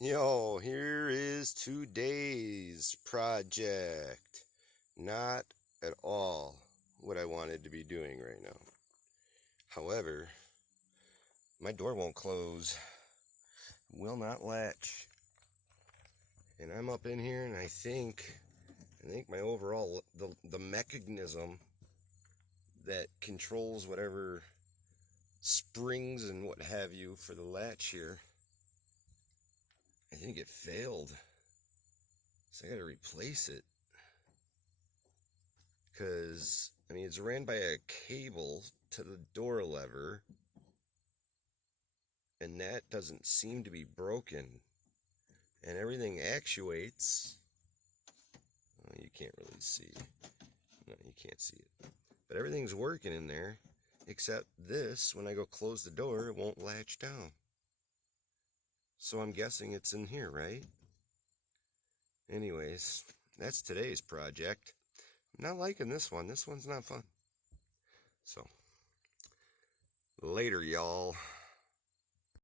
Yo, here is today's project. Not at all what I wanted to be doing right now. However, my door won't close, will not latch. And I'm up in here and I think my overall, the mechanism that controls whatever springs and what have you for the latch here, I think it failed. So I gotta replace it. Because, it's ran by a cable to the door lever, and that doesn't seem to be broken. And everything actuates. Oh, you can't really see. No, you can't see it. But everything's working in there, except this, when I go close the door, it won't latch down. So I'm guessing it's in here, right? Anyways, that's today's project. I'm not liking this one. This one's not fun. So, later, y'all.